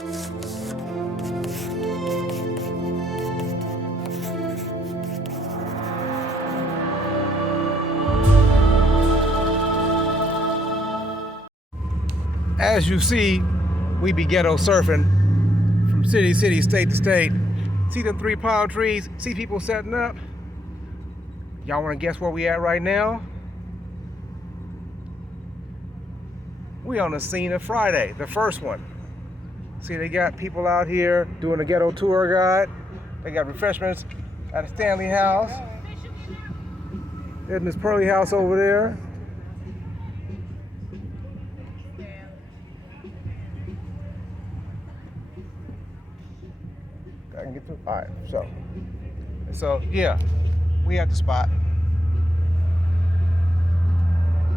As you see, we be ghetto surfing from city to city, state to state. See them 3 palm trees, see people setting up. Y'all wanna guess where we at right now? We on the scene of Friday, the first one. See, they got people out here doing a ghetto tour guide. They got refreshments at the Stanley House. There's Miss Pearly House over there. I can get through. All right, so yeah, we at the spot.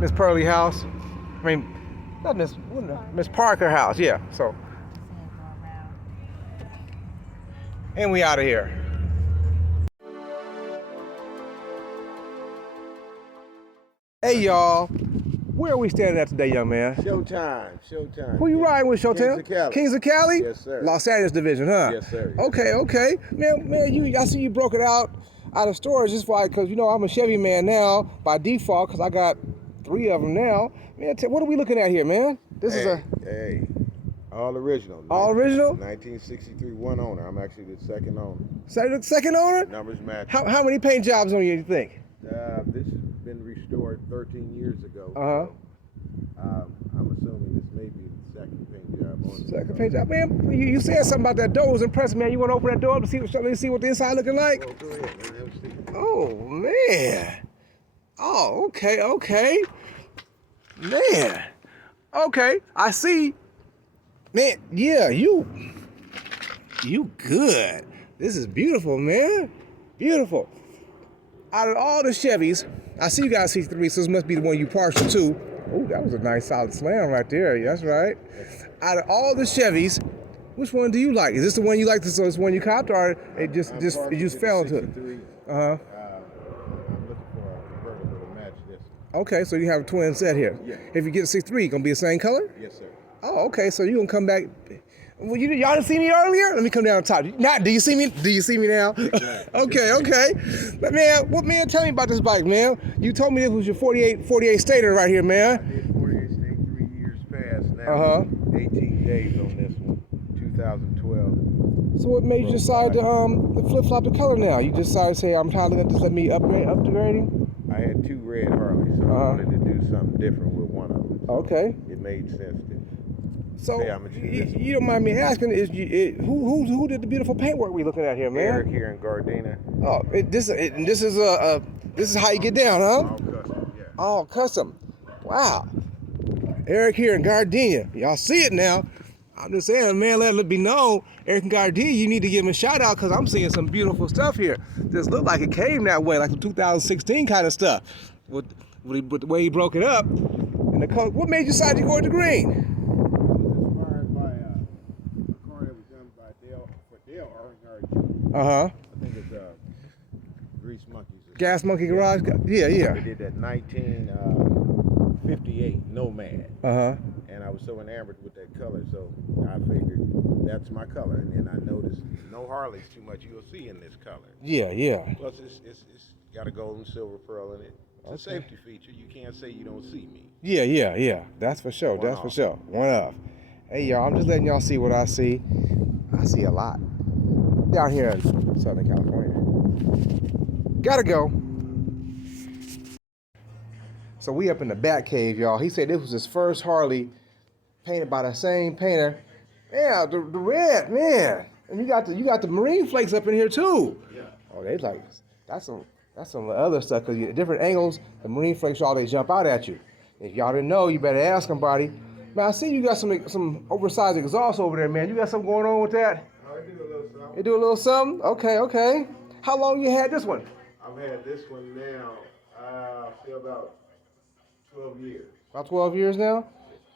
Miss Pearly House. I mean, not Miss Parker House. Yeah. So, and we out of here. Hey y'all, where are we standing at today, young man? Showtime. Who you riding with, Showtime? Kings of Cali. Kings of Cali? Yes, sir. Los Angeles division, huh? Yes, sir. Okay. Man, I see you broke it out of storage. Just why, because you know I'm a Chevy man now by default, because I got 3 of them now. Man, what are we looking at here, man? This is all original. All original? 1963, 1 owner. I'm actually the second owner. Second owner? Numbers match. How many paint jobs on you think? This has been restored 13 years ago. I'm assuming this may be the second paint job on it. Second paint job, man. You said something about that door was impressive, man. You want to open that door up to see what the inside looking like? Well, go ahead, man. Have a seat. Oh man. Oh, okay. Man. Okay, I see. Man, yeah, you good. This is beautiful, man. Beautiful. Out of all the Chevys, I see you got C3, so this must be the one you partial to. Oh, that was a nice solid slam right there. That's right. Out of all the Chevys, which one do you like? Is this the one you like? This one you copped, or it just fell into it? I'm looking for a convertible to match this. Okay, so you have a twin set here. Yeah. If you get a 6'3", gonna be the same color? Yes, sir. Oh, okay. So you gonna come back? Well, y'all didn't see me earlier. Let me come down on top. Do you see me? Do you see me now? Exactly. Okay. But man, tell me about this bike, man. You told me this was your 48 stater right here, I man. did 48 state 3 years past now. 18 days on this one. 2012. So what made you decide to flip flop the color now? You decided to say I'm tired of it. Just let me upgrading. I had 2 red Harleys, so I wanted to do something different with one of them. Okay. It made sense to. So you don't mind me asking, who did the beautiful paintwork we looking at here, man? Eric here in Gardena. Oh, this is how you get down, huh? All custom, yeah. All custom. Wow. Eric here in Gardena. Y'all see it now. I'm just saying, man, let it be known. Eric in Gardena, you need to give him a shout out because I'm seeing some beautiful stuff here. This look like it came that way, like the 2016 kind of stuff. With the way he broke it up. And the color. What made you decide to go with the green? Inspired by a car that was done by Dale Earnhardt. Uh-huh. I think it's Grease Monkeys. Gas Monkey Garage? Yeah. They did that 1958 Nomad. Uh-huh. And I was so enamored with that color, so I figured that's my color. And then I noticed no Harleys too much you'll see in this color. Yeah. Plus, it's got a gold and silver pearl in it. It's a safety feature. You can't say you don't see me. Yeah. That's for sure. For sure. One of. Hey, y'all, I'm just letting y'all see what I see. I see a lot. Down here in Southern California. Gotta go. So we up in the Bat Cave, y'all. He said this was his first Harley painted by the same painter. Yeah, the red, man. And you got the marine flakes up in here too. Yeah. Oh, they like that's some other stuff because at different angles, the marine flakes they jump out at you. If y'all didn't know, you better ask somebody. Man, I see you got some oversized exhaust over there, man. You got something going on with that? Oh, it do a little something. It do a little something? Okay. How long you had this one? I've had this one now, feel about 12 years. About 12 years now?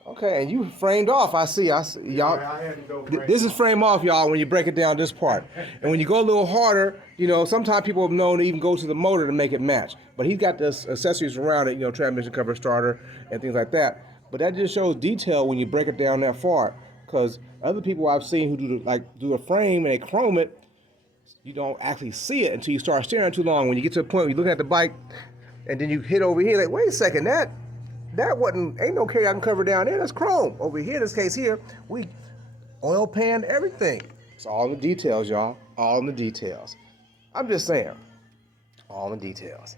Okay, and you framed off, I see y'all. I had to go frame This is frame off, y'all, when you break it down this part. And when you go a little harder, sometimes people have known to even go to the motor to make it match. But he's got the accessories around it, transmission cover, starter, and things like that. But that just shows detail when you break it down that far. Because other people I've seen who do a frame and they chrome it, you don't actually see it until you start staring too long. When you get to a point where you're looking at the bike and then you hit over here, like, wait a second, that ain't no K I can cover down there, that's chrome. Over here, in this case here, we oil panned everything. It's all in the details, y'all. All in the details. I'm just saying, all in the details.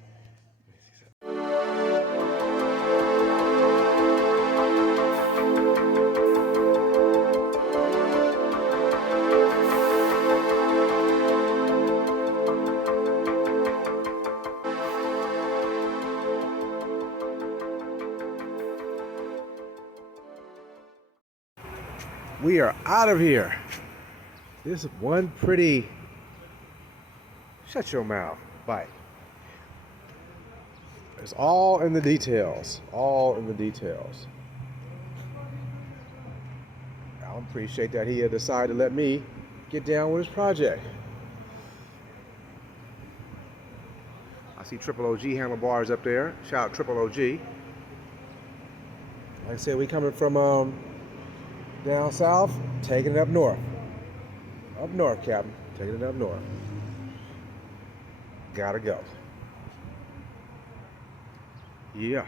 We are out of here. This is one pretty, shut your mouth, bike. It's all in the details. All in the details. I appreciate that he had decided to let me get down with his project. I see Triple OG handlebars up there. Shout out Triple OG. Like I said, we coming from down south, taking it up north. Up north, Captain. Taking it up north. Gotta go. Yeah.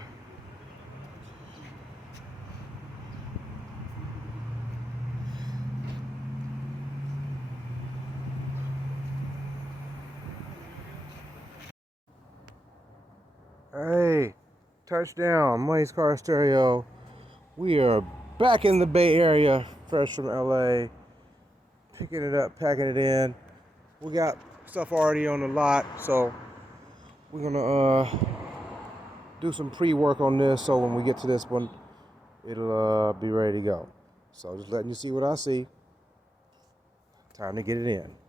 Hey, touchdown, Money's Car Stereo. We are back in the Bay Area, fresh from LA. Picking it up, packing it in. We got stuff already on the lot, so we're gonna do some pre-work on this, so when we get to this one, it'll be ready to go. So just letting you see what I see. Time to get it in.